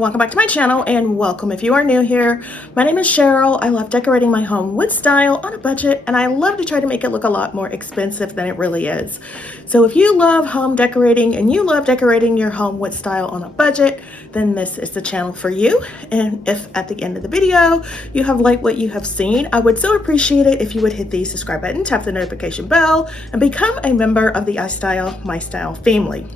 welcome back to my channel, and welcome if you are new here. My name is Cheryl. I love decorating my home with style on a budget, and I love to try to make it look a lot more expensive than it really is. So if you love home decorating and you love decorating your home with style on a budget, then this is the channel for you. And if at the end of the video you have liked what you have seen, I would so appreciate it if you would hit the subscribe button, tap the notification bell, and become a member of the iStylEMYSTYLE family.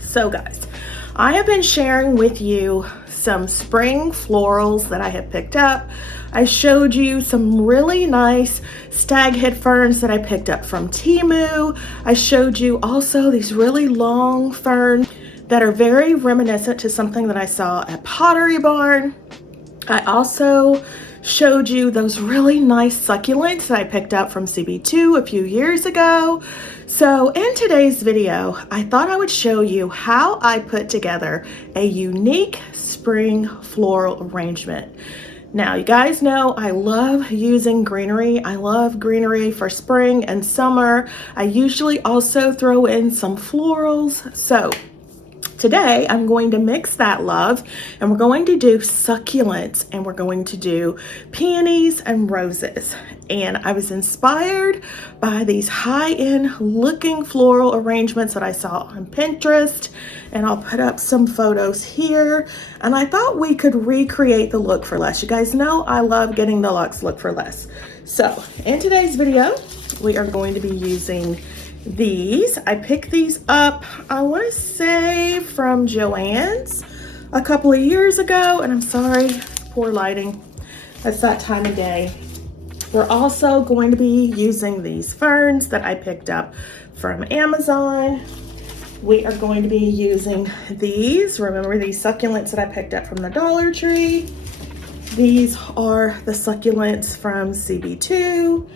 So guys, I have been sharing with you some spring florals that I have picked up. I showed you some really nice stag head ferns that I picked up from Temu. I showed you also these really long ferns that are very reminiscent to something that I saw at Pottery Barn. I also showed you those really nice succulents that I picked up from CB2 a few years ago. So in today's video, I thought I would show you how I put together a unique spring floral arrangement. Now, you guys know I love using greenery. I love greenery for spring and summer. I usually also throw in some florals. So today, I'm going to mix that love, and we're going to do succulents, and we're going to do peonies and roses. And I was inspired by these high-end looking floral arrangements that I saw on Pinterest, and I'll put up some photos here. And I thought we could recreate the look for less. You guys know I love getting the luxe look for less. So in today's video, we are going to be using these. I picked these up, I want to say from Joann's a couple of years ago, and I'm sorry, poor lighting. It's that time of day. We're also going to be using these ferns that I picked up from Amazon. We are going to be using these. Remember these succulents that I picked up from the Dollar Tree? These are the succulents from CB2.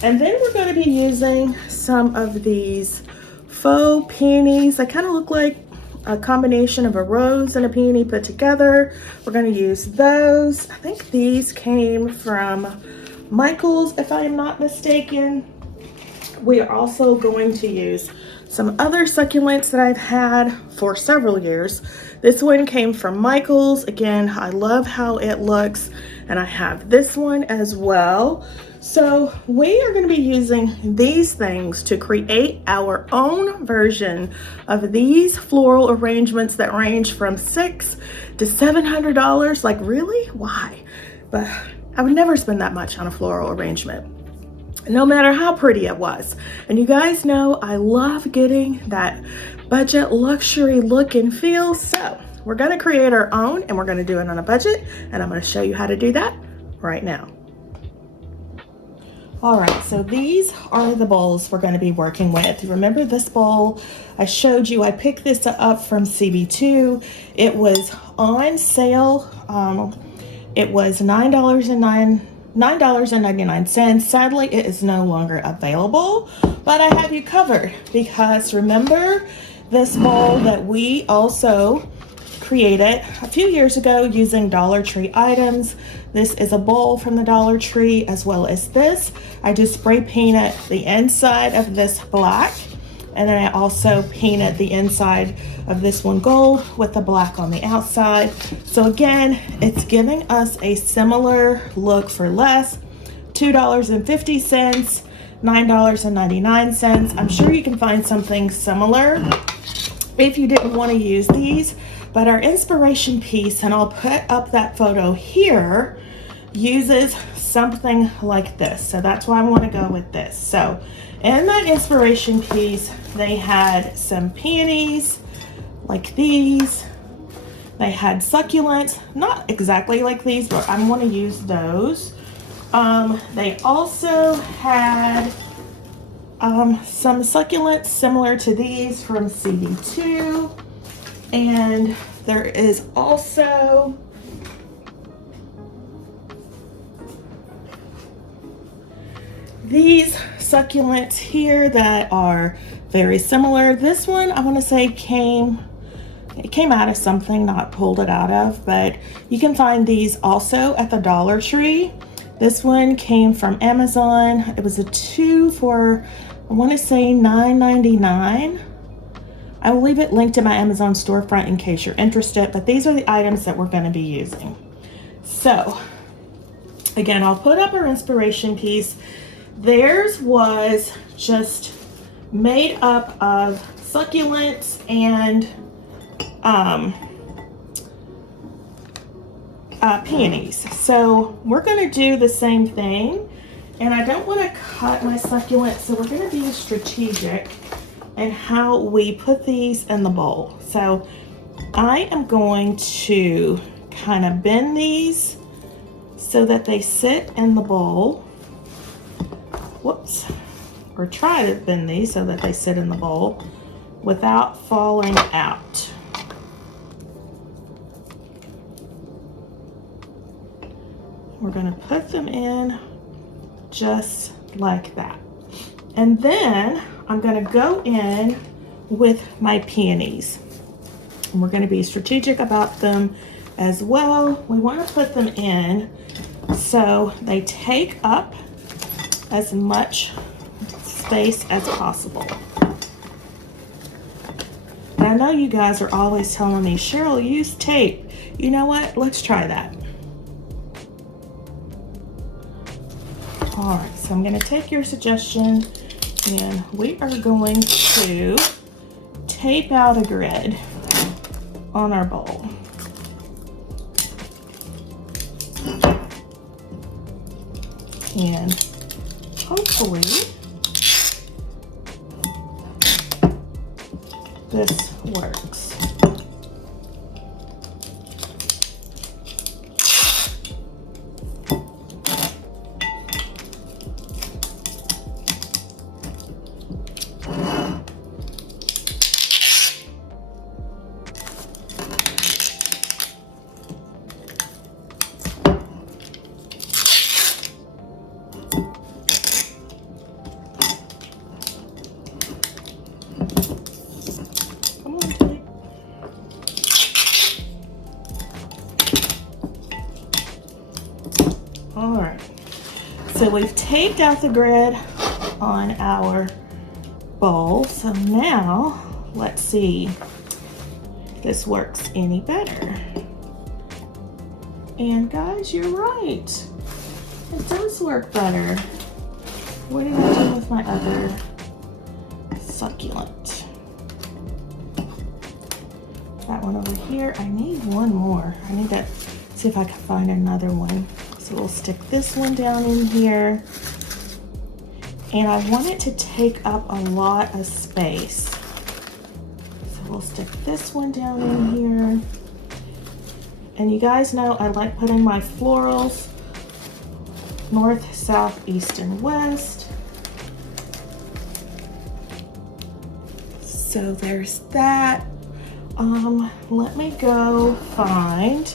And then we're going to be using some of these faux peonies. They kind of look like a combination of a rose and a peony put together. We're going to use those. I think these came from Michael's, if I am not mistaken. We are also going to use some other succulents that I've had for several years. This one came from Michael's. Again, I love how it looks, and I have this one as well. So we are going to be using these things to create our own version of these floral arrangements that range from $600 to $700. Like, really? Why? But I would never spend that much on a floral arrangement, no matter how pretty it was. And you guys know I love getting that budget luxury look and feel. So we're going to create our own, and we're going to do it on a budget, and I'm going to show you how to do that right now. All right, so these are the bowls we're going to be working with. Remember this bowl I showed you? I picked this up from CB2. It was on sale. It was $9.99. Sadly, it is no longer available, but I have you covered, because remember this bowl that we also created a few years ago using Dollar Tree items. This is a bowl from the Dollar Tree, as well as this. I just spray painted the inside of this black, and then I also painted the inside of this one gold with the black on the outside. So again, it's giving us a similar look for less. $2.50, $9.99. I'm sure you can find something similar if you didn't want to use these. But our inspiration piece, and I'll put up that photo here, uses something like this. So that's why I want to go with this. So in that inspiration piece, they had some peonies like these. They had succulents, not exactly like these, but I want to use those. They also had some succulents similar to these from CB2. And there is also these succulents here that are very similar. This one, I want to say came out of something, not pulled it out of, but you can find these also at the Dollar Tree. This one came from Amazon. It was a 2 for, I want to say $9.99. I will leave it linked to my Amazon storefront in case you're interested, but these are the items that we're going to be using. So again, I'll put up our inspiration piece. Theirs was just made up of succulents and peonies. So we're going to do the same thing, and I don't want to cut my succulents, so we're going to be strategic in how we put these in the bowl. So I am going to kind of bend these so that they sit in the bowl. Whoops. Or try to bend these so that they sit in the bowl without falling out. We're going to put them in just like that. And then I'm going to go in with my peonies. And we're going to be strategic about them as well. We want to put them in so they take up as much space as possible. And I know you guys are always telling me, Cheryl, use tape. You know what? Let's try that. All right, so I'm going to take your suggestion, and we are going to tape out a grid on our bowl. And hopefully this works. All right, so we've taped out the grid on our bowl. So now let's see if this works any better. And guys, you're right. It does work better. What did I do with my other succulent? That one over here. I need one more. I need to see if I can find another one. So we'll stick this one down in here. And I want it to take up a lot of space. So we'll stick this one down in here. And you guys know I like putting my florals north, south, east, and west. So there's that. Let me go find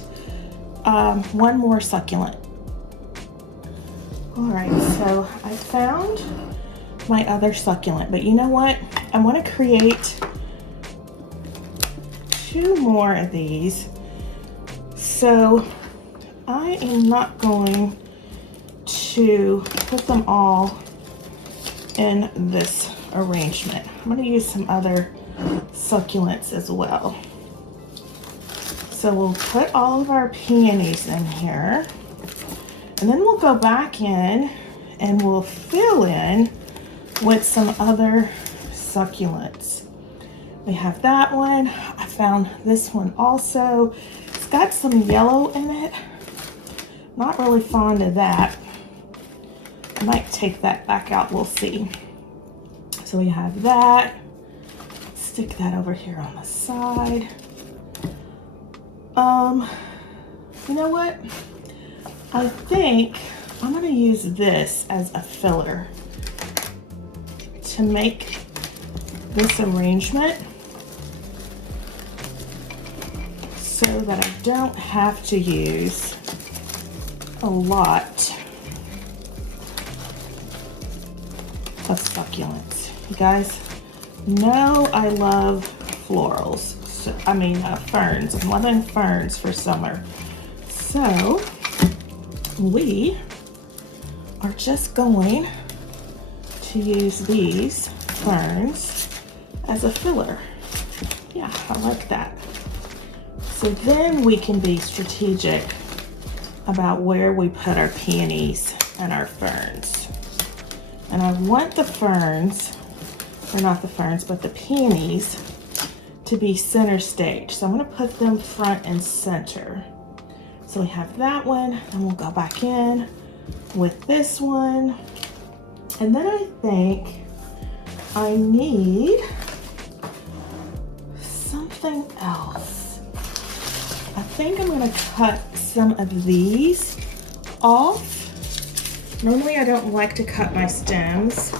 one more succulent. All right, so I found my other succulent, but you know what? I want to create 2 more of these. So I am not going to put them all in this arrangement. I'm going to use some other succulents as well. So we'll put all of our peonies in here, and then we'll go back in and we'll fill in with some other succulents. We have that one. I found this one also. It's got some yellow in it. Not really fond of that. I might take that back out, we'll see. So we have that. Stick that over here on the side. You know what? I think I'm going to use this as a filler to make this arrangement so that I don't have to use a lot of succulents. You guys know I love florals. Ferns. I'm loving ferns for summer. So we are just going to use these ferns as a filler Yeah, I like that. So then we can be strategic about where we put our peonies and our ferns. And I want the ferns, or not the ferns, but the peonies to be center stage. So I'm gonna put them front and center. So we have that one, and we'll go back in with this one. And then I think I need something else. I think I'm gonna cut some of these off. Normally I don't like to cut my stems,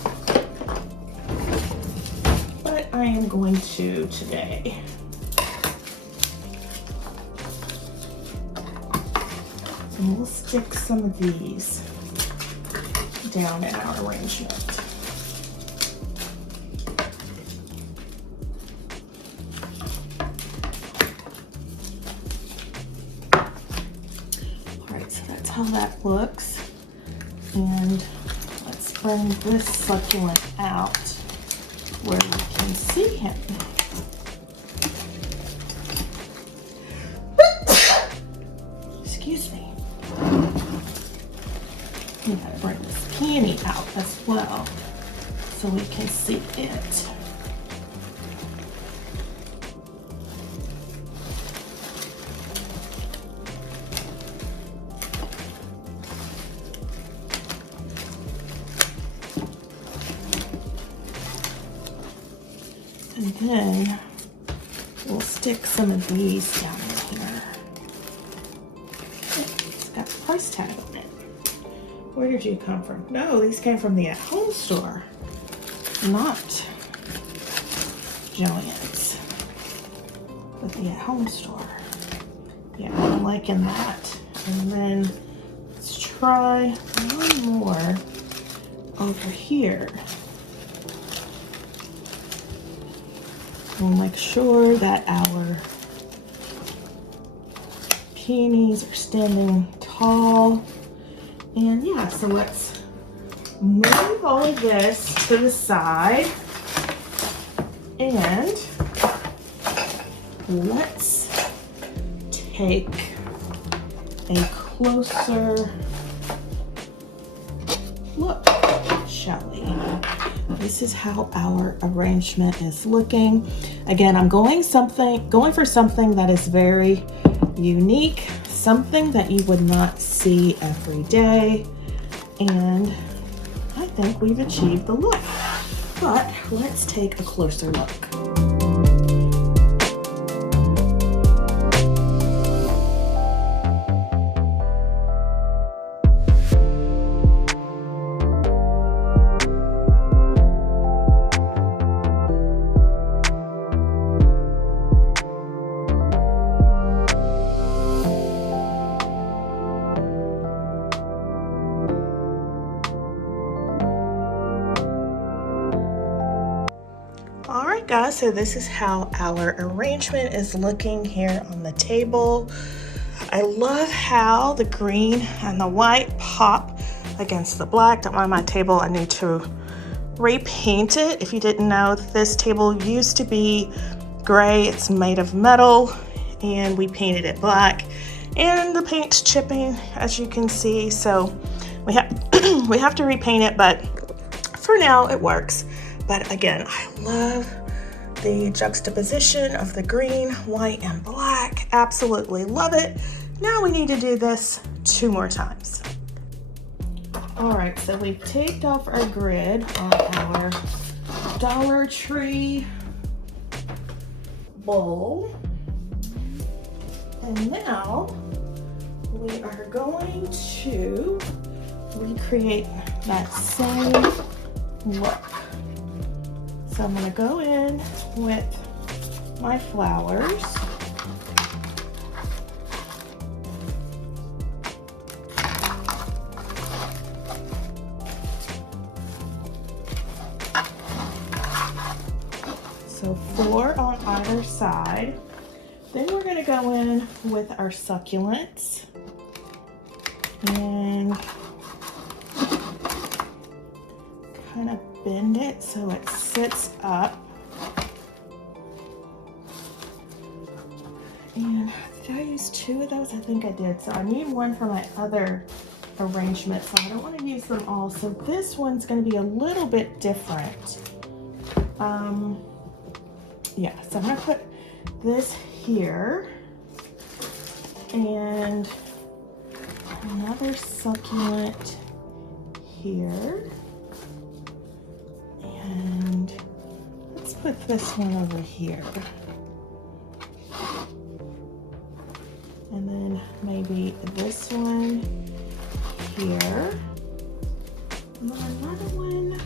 but I am going to today. And we'll stick some of these down in our arrangement. All right, so that's how that looks. And let's bring this succulent out where we can see him. Excuse me. We gotta bring this peony out as well so we can see it. And then we'll stick some of these down in here. It's got a price tag on it. Where did you come from? No, these came from the at-home store, not Joann's, but the at-home store. Yeah, I'm liking that. And then let's try one more over here. We'll make sure that our peonies are standing tall. And yeah, so let's move all of this to the side. And let's take a closer look, shall we? This is how our arrangement is looking. Again, I'm going for something that is very unique, something that you would not see every day. And I think we've achieved the look. But let's take a closer look. Alright guys, so this is how our arrangement is looking here on the table. I love how the green and the white pop against the black. Don't mind my table, I need to repaint it. If you didn't know, this table used to be gray. It's made of metal and we painted it black. And the paint's chipping, as you can see, so we have to repaint it, but for now it works. But again, I love the juxtaposition of the green, white, and black. Absolutely love it. Now we need to do this 2 more times. All right, so we've taped off our grid on our Dollar Tree bowl. And now we are going to recreate that same look. So I'm going to go in with my flowers. So 4 on either side. Then we're going to go in with our succulents and kind of bend it so it sits up. And did I use 2 of those? I think I did. So I need one for my other arrangement, so I don't want to use them all. So this one's going to be a little bit different. Yeah, so I'm going to put this here and another succulent here. And let's put this one over here. And then maybe this one here. And then another one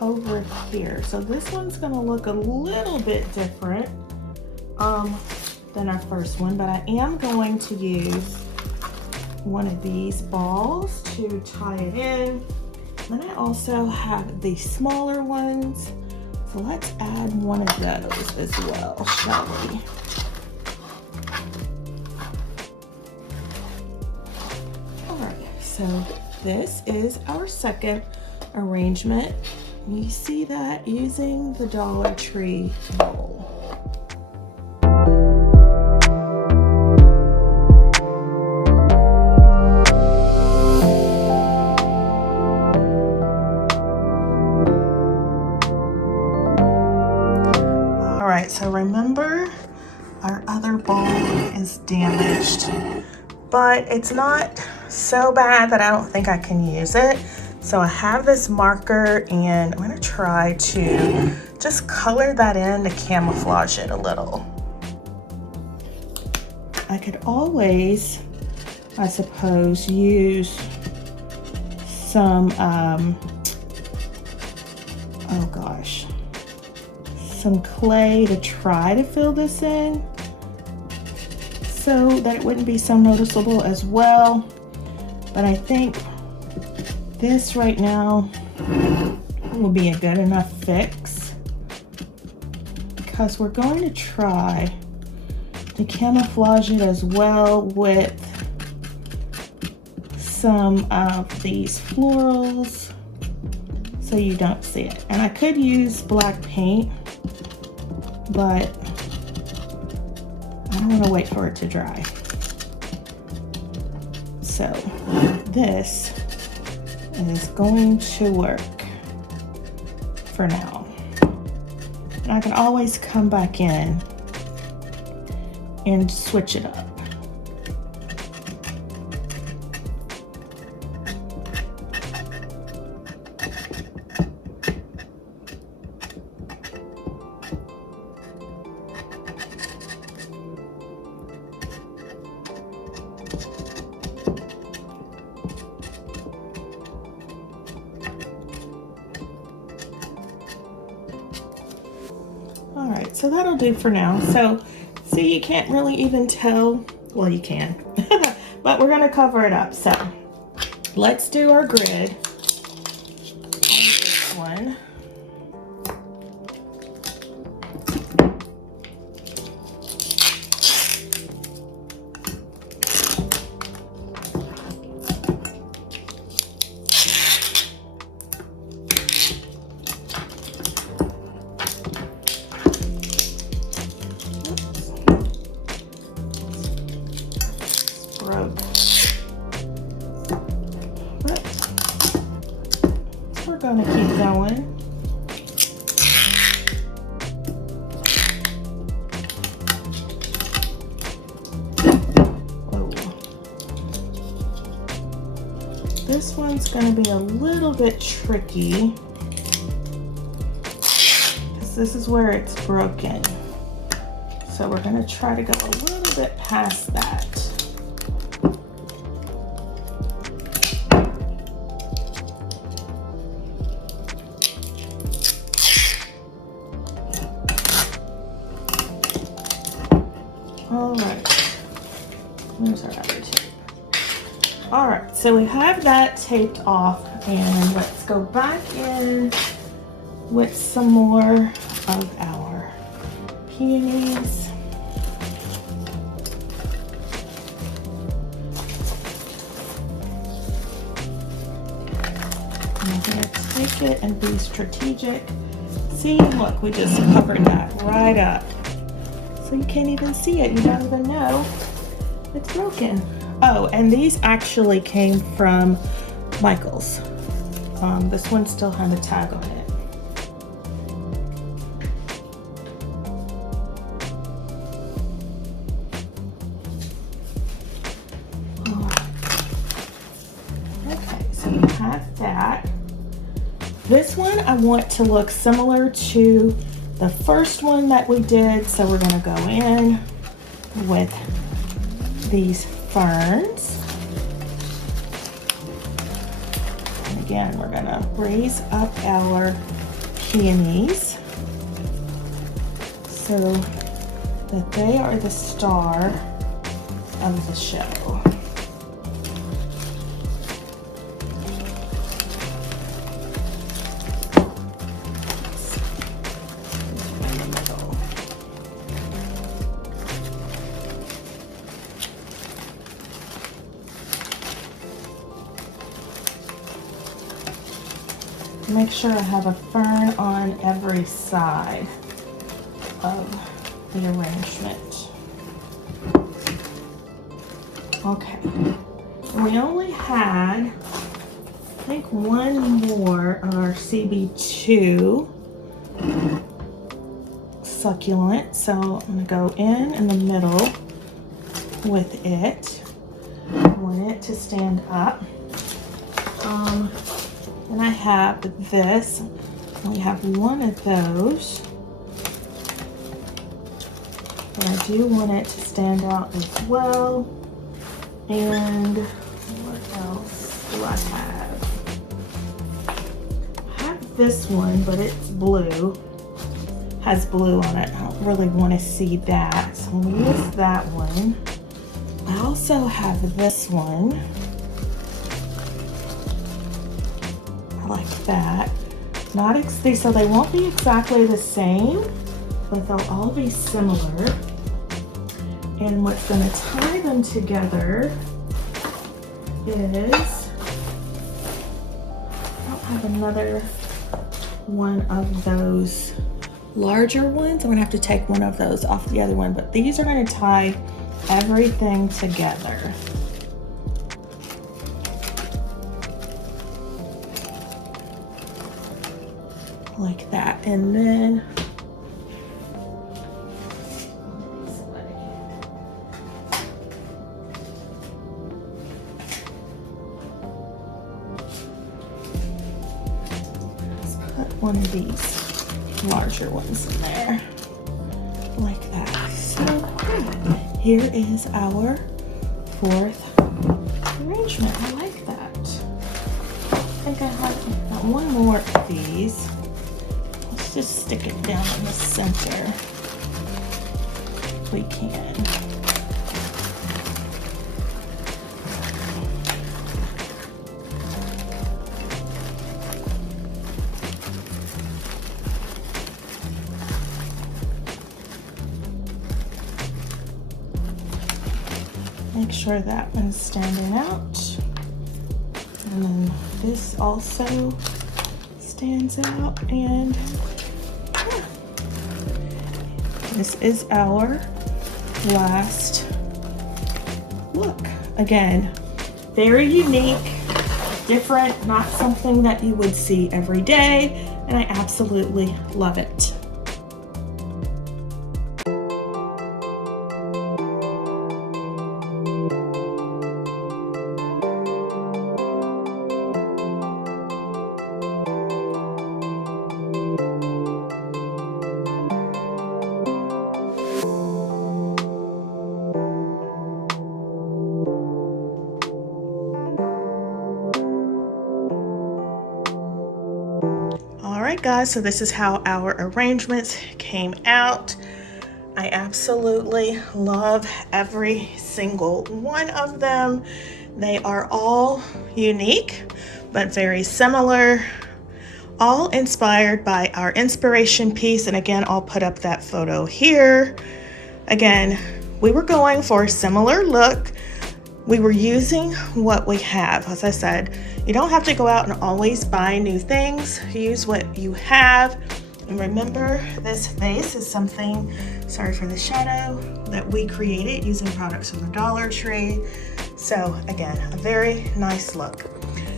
over here. So this one's gonna look a little bit different than our first one, but I am going to use one of these balls to tie it in. Then I also have the smaller ones. So let's add one of those as well, shall we? All right, so this is our second arrangement. You see that using the Dollar Tree bowl. All right, so remember our other bowl is damaged, but it's not so bad that I don't think I can use it. So I have this marker and I'm gonna try to just color that in to camouflage it a little. I could always, I suppose, use some, oh gosh, some clay to try to fill this in so that it wouldn't be so noticeable as well. But I think this right now will be a good enough fix because we're going to try to camouflage it as well with some of these florals so you don't see it. And I could use black paint, but I don't want to wait for it to dry. So this is going to work for now. And I can always come back in and switch it up. All right, so that'll do for now. So see, you can't really even tell. Well, you can, but we're gonna cover it up. So let's do our grid on this one. We're gonna keep going. Whoa. This one's gonna be a little bit tricky because this is where it's broken. So we're gonna try to go a little bit past that. All right, where's our other tape? All right, so we have that taped off, and let's go back in with some more of our peonies. I'm gonna take it and be strategic. See, look, we just covered that right up. So so you can't even see it. You don't even know it's broken. Oh, and these actually came from Michael's. This one still had a tag on it. Okay, so we have that. This one I want to look similar to the first one that we did, so we're gonna go in with these ferns. And again, we're gonna raise up our peonies so that they are the star of the show. Make sure I have a fern on every side of the arrangement. Okay, we only had, I think, one more of our CB2 succulent, so I'm gonna go in the middle with it. I want it to stand up. And I have this. We have one of those. But I do want it to stand out as well. And what else do I have? I have this one, but it's blue. Has blue on it. I don't really want to see that. So I'm going to use that one. I also have this one. Like that. So they won't be exactly the same, but they'll all be similar. And what's going to tie them together is, I don't have another one of those larger ones. I'm going to have to take one of those off the other one, but these are going to tie everything together. Like that. And then let's put one of these larger ones in there like that. So good. Here is our fourth arrangement. I like that. I think I have got one more of these. Just stick it down in the center if we can. Make sure that one's standing out. And then this also stands out, and this is our last look. Again, very unique, different, not something that you would see every day, and I absolutely love it. Alright guys, so this is how our arrangements came out. I absolutely love every single one of them. They are all unique, but very similar, all inspired by our inspiration piece. And again, I'll put up that photo here. Again, we were going for a similar look. We were using what we have. As I said, you don't have to go out and always buy new things. Use what you have. And remember, this vase is something, sorry for the shadow, that we created using products from the Dollar Tree. So again, a very nice look.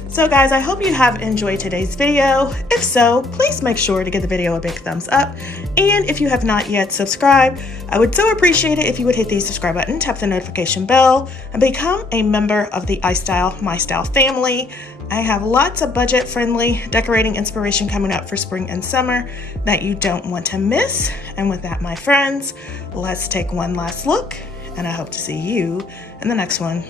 So guys, I hope you have enjoyed today's video. If so, please make sure to give the video a big thumbs up. And if you have not yet subscribed, I would so appreciate it if you would hit the subscribe button, tap the notification bell, and become a member of the iStylEMYSTYLE family. I have lots of budget-friendly decorating inspiration coming up for spring and summer that you don't want to miss. And with that, my friends, let's take one last look, and I hope to see you in the next one.